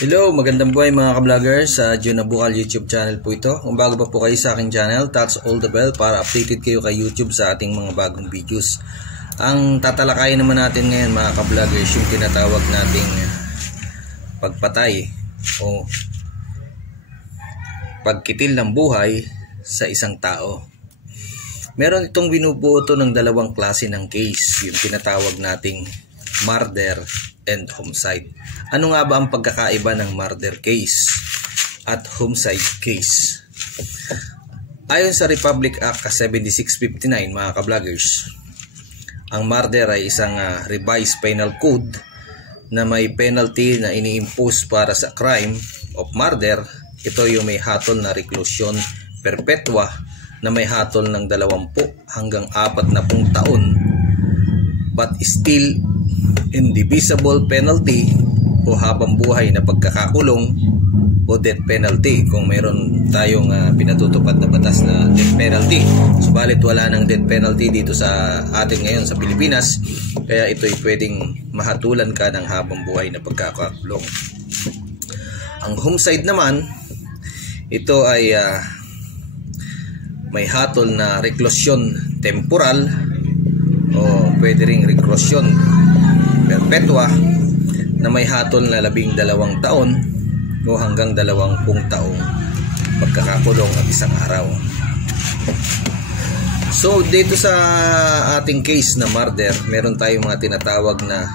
Hello, magandang buhay mga ka-vloggers sa Jun Abukal YouTube channel po ito. Kung bago pa po kayo sa aking channel, touch all the bell para updated kayo kay YouTube sa ating mga bagong videos. Ang tatalakayin naman natin ngayon mga ka-vloggers, yung tinatawag nating pagpatay o pagkitil ng buhay sa isang tao. Meron itong binubuo ng dalawang klase ng case, yung tinatawag nating murder and homicide. Ano nga ba ang pagkakaiba ng murder case at homicide case? Ayon sa Republic Act 7659 mga ka-vloggers, ang murder ay isang revised penal code na may penalty na ini-impose para sa crime of murder. Ito yung may hatol na reklusyon perpetua na may hatol ng 20 hanggang 40 taon, but still indivisible penalty o habang buhay na pagkakakulong o death penalty kung mayroon tayong pinatutupad na batas na death penalty. Subalit wala ng death penalty dito sa atin ngayon sa Pilipinas, kaya ito'y pwedeng mahatulan ka ng habang buhay na pagkakakulong. Ang homicide naman, ito ay may hatol na reklusyon temporal o pwede ring reklusyon perpetua na may hatol na 12 taon o hanggang 20 taong pagkakakulong at isang araw. So dito sa ating case na murder, meron tayong mga tinatawag na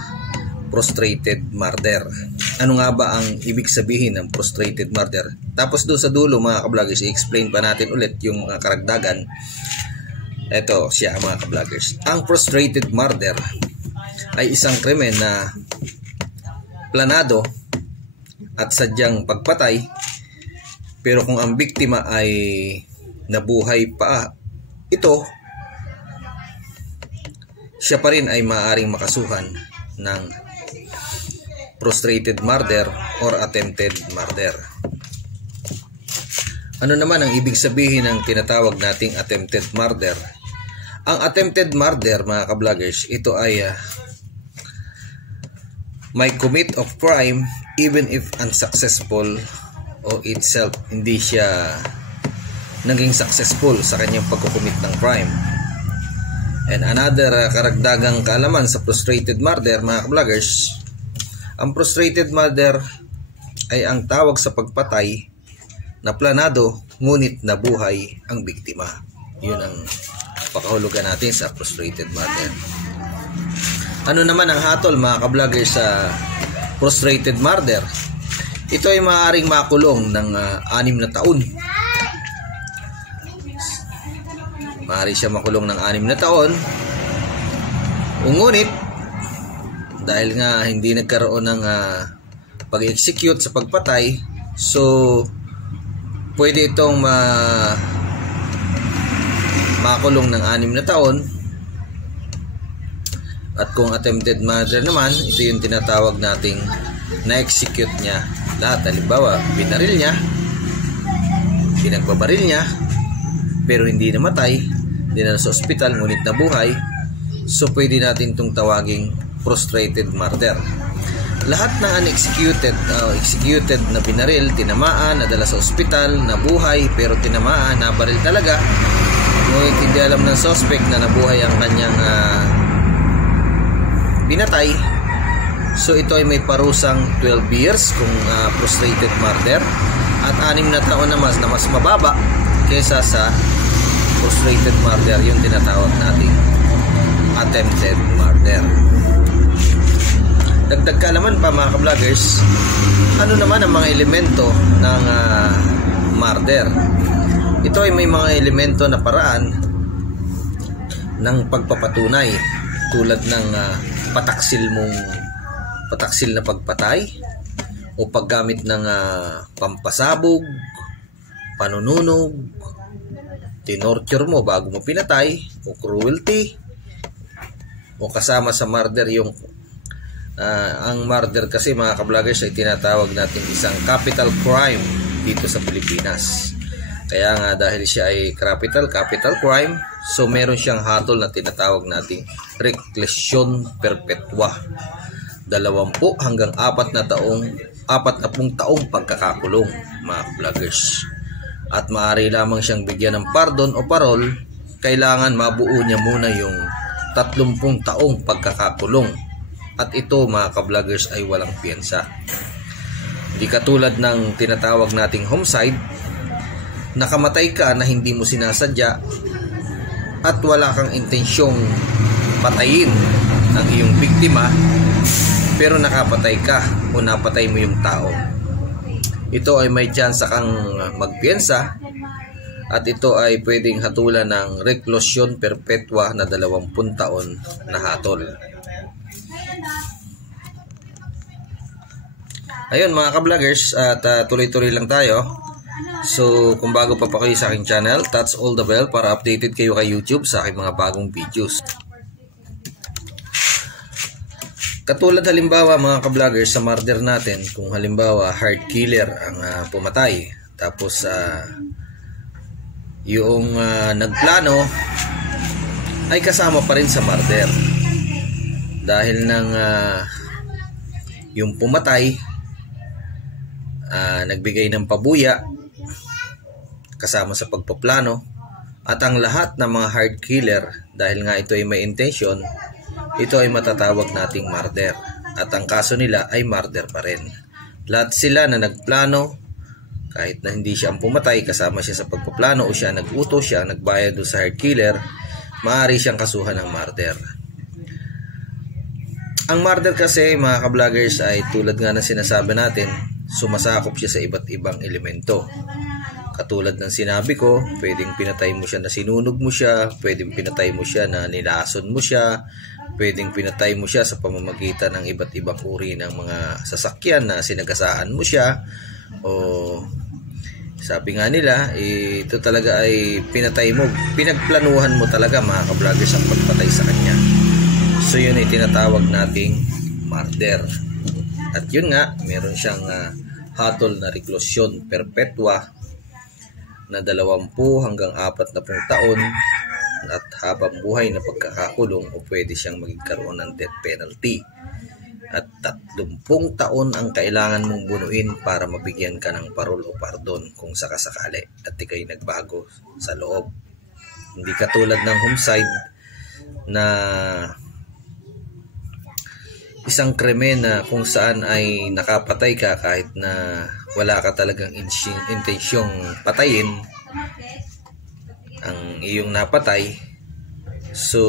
frustrated murder. Ano nga ba ang ibig sabihin ng frustrated murder? Tapos doon sa dulo mga ka-vloggers, i-explain pa natin ulit yung mga karagdagan. Ito siya mga ka-vloggers. Ang frustrated murder ay isang krimen na planado at sadyang pagpatay, pero kung ang biktima ay nabuhay pa ito, siya pa rin ay maaaring makasuhan ng frustrated murder or attempted murder. Ano naman ang ibig sabihin ng tinatawag nating attempted murder? Ang attempted murder mga ka-vloggers, ito ay may commit of crime even if unsuccessful o itself hindi siya naging successful sa kanyang pagkukumit ng crime. And another karagdagang kaalaman sa frustrated murder mga ka-vloggers, ang frustrated murder ay ang tawag sa pagpatay na planado ngunit nabuhay ang biktima. Yun ang pakahulugan natin sa frustrated murder. Ano naman ang hatol mga ka-vloggers sa frustrated murder? Ito ay maaaring makulong ng 6 na taon. Maaari siya makulong ng 6 na taon. Ngunit dahil nga hindi nagkaroon ng pag-execute sa pagpatay, so pwede itong makulong ng 6 na taon. At kung attempted murder naman, ito yung tinatawag nating na-execute niya lahat. Halimbawa, binaril niya, pinagbabaril niya, pero hindi namatay, dinala sa ospital ngunit nabuhay, so pwede natin itong tawaging frustrated murder. Lahat ng unexecuted, executed na binaril, tinamaan, nadala sa ospital, nabuhay, pero tinamaan, nabaril talaga, ngunit hindi alam ng suspect na nabuhay ang kanyang binatay, So ito ay may parusang 12 years kung frustrated murder at 6 na taon na mas mababa kesa sa frustrated murder, yung tinatawag nating attempted murder. Dagdag kaalaman pa mga ka-vloggers, ano naman ang mga elemento ng murder? Ito ay may mga elemento na paraan ng pagpapatunay tulad ng pataksil na pagpatay o paggamit ng pampasabog, panununog, tinorture mo bago mo pinatay, o cruelty, o kasama sa murder yung ang murder kasi mga ka-vloggers ay tinatawag natin isang capital crime dito sa Pilipinas. Kaya nga dahil siya ay capital crime, so meron siyang hatol na tinatawag nating reclusion perpetua. 20 hanggang 40 taong pagkakakulong mga ka-vloggers. At maaari lamang siyang bigyan ng pardon o parol, kailangan mabuo niya muna yung 30 taong pagkakakulong. At ito mga ka-vloggers ay walang piyensa. Hindi katulad ng tinatawag nating homicide, nakamatay ka na hindi mo sinasadya at wala kang intensyong patayin ang iyong biktima, pero nakapatay ka o napatay mo yung tao. Ito ay may tsansa kang magpiyensa at ito ay pwedeng hatulan ng reclusion perpetua na 20 taon na hatol. Ayun mga ka-vloggers, at tuloy-tuloy lang tayo. So kung bago pa kayo sa aking channel, touch all the bell para updated kayo kay YouTube sa aking mga bagong videos. Katulad halimbawa mga ka-vloggers sa murder natin, kung halimbawa hard killer ang pumatay, tapos yung nagplano ay kasama pa rin sa murder. Dahil ng yung pumatay nagbigay ng pabuya kasama sa pagpaplano, at ang lahat ng mga hard killer, dahil nga ito ay may intention, ito ay matatawag nating murder at ang kaso nila ay murder pa rin. Lahat sila na nagplano, kahit na hindi siya ang pumatay, kasama siya sa pagpaplano o siya nag-utos, siya nagbayad do sa hard killer, maaari siyang kasuhan ng murder. Ang murder kasi mga ka-vloggers ay tulad nga ng sinasabi natin, sumasakop siya sa iba't ibang elemento. Katulad ng sinabi ko, pwedeng pinatay mo siya na sinunog mo siya, pwedeng pinatay mo siya na nilason mo siya, pwedeng pinatay mo siya sa pamamagitan ng iba't ibang uri ng mga sasakyan na sinagasaan mo siya, o sabi nga nila, ito talaga ay pinatay mo, pinagplanuhan mo talaga mga ka-vloggers ang pagpatay sa kanya. So yun ay tinatawag nating murder. At yun nga, meron siyang hatol na reclusion perpetua na 20 hanggang 40 taon at habang buhay na pagkakakulong, o pwede siyang magkaroon ng death penalty. At 30 taon ang kailangan mong bunuin para mabigyan ka ng parol o pardon kung sakasakali at ikay nagbago sa loob. Hindi katulad ng homicide na isang krimen na kung saan ay nakapatay ka kahit na wala ka talagang intensyong patayin ang iyong napatay. So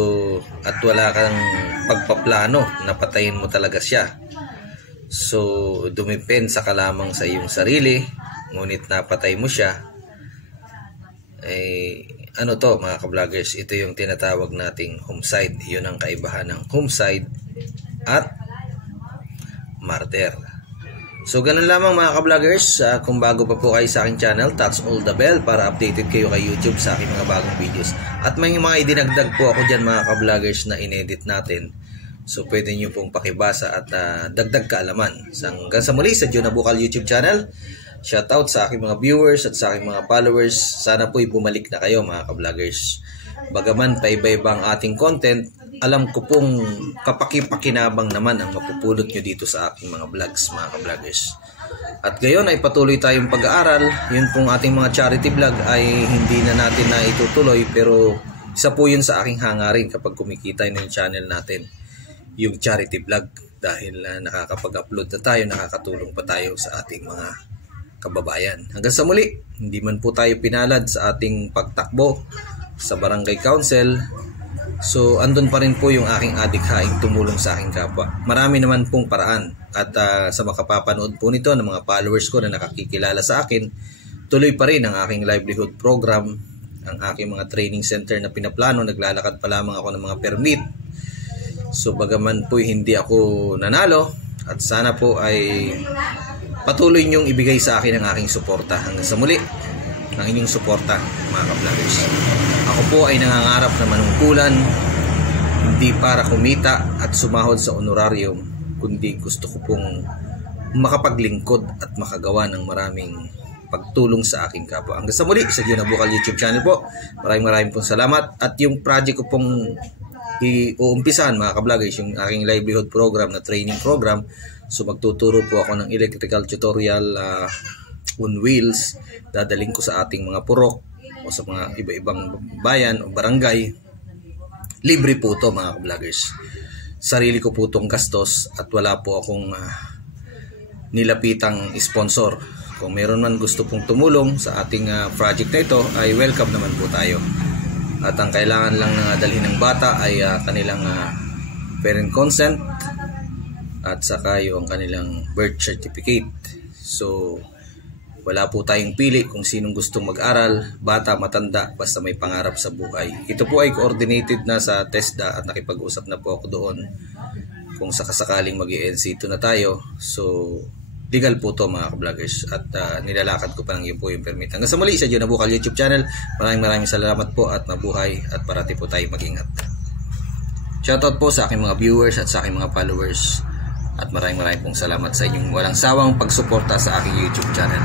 at wala kang pagpaplano na patayin mo talaga siya. So dumipensa ka lamang sa iyong sarili, ngunit napatay mo siya. Ano to mga ka-vloggers, ito yung tinatawag nating homicide. Yun ang kaibahan ng homicide at murder. So ganun lamang mga ka-vloggers. Kung bago pa po kayo sa aking channel, touch all the bell para updated kayo kay YouTube sa aking mga bagong videos. At may mga idinagdag po ako dyan mga ka-vloggers na inedit natin. So pwede nyo pong pakibasa at dagdag kaalaman. Hanggang sa muli sa John Abukal YouTube channel. Shoutout sa aking mga viewers at sa aking mga followers. Sana po'y bumalik na kayo mga ka-vloggers. Bagaman paiba-iba ang ating content, alam ko pong kapaki-pakinabang naman ang mapupulot nyo dito sa aking mga vlogs mga ka-vloggers. At gayon ay patuloy tayong pag-aaral. Yun pong ating mga charity vlog ay hindi na natin na itutuloy, pero isa po yun sa aking hangarin kapag kumikita na yung channel natin, yung charity vlog. dahil nakakapag-upload na tayo, nakakatulong pa tayo sa ating mga kababayan. Hanggang sa muli, hindi man po tayo pinalad sa ating pagtakbo sa barangay council, so andun pa rin po yung aking adikhaing tumulong sa aking kapwa. Marami naman pong paraan, at sa makapapanood po nito ng mga followers ko na nakakikilala sa akin, tuloy pa rin ang aking livelihood program, ang aking mga training center na pinaplano. Naglalakad pa lamang ako ng mga permit. So bagaman po hindi ako nanalo, at sana po ay patuloy niyong ibigay sa akin ang aking suporta. Hanggang sa muli, ang inyong suporta, mga ka-vloggers. Ako po ay nangangarap na manungkulan, hindi para kumita at sumahod sa honorarium, kundi gusto ko pong makapaglingkod at makagawa ng maraming pagtulong sa aking kapwa. Hanggang sa muli, sa Gio Nabukal YouTube channel po. Maraming pong salamat. At yung project ko pong iuumpisan, mga ka-vloggers, yung aking livelihood program na training program. So magtuturo po ako ng electrical tutorial on wheels. Dadaling ko sa ating mga purok o sa mga iba-ibang bayan o barangay. Libre po to, mga ka-vloggers. Sarili ko po itong gastos at wala po akong nilapitang sponsor. Kung meron man gusto pong tumulong sa ating project na ito, ay welcome naman po tayo. At ang kailangan lang na dalhin ng bata ay kanilang parent consent at saka yung kanilang birth certificate. So wala po tayong pili kung sinong gustong mag-aral, bata, matanda, basta may pangarap sa buhay. Ito po ay coordinated na sa TESDA at nakipag-usap na po ako doon kung sakasakaling mag-NC2 na tayo. So legal po to, mga ka-vloggers, at nilalakad ko pa lang yun po yung permit. Hanggang sa muli, sa Gio Nabukal YouTube channel. Maraming salamat po at mabuhay at parati po tayo mag-ingat. Shoutout po sa aking mga viewers at sa aking mga followers, at maraming pong salamat sa inyong walang sawang pagsuporta sa aking YouTube channel.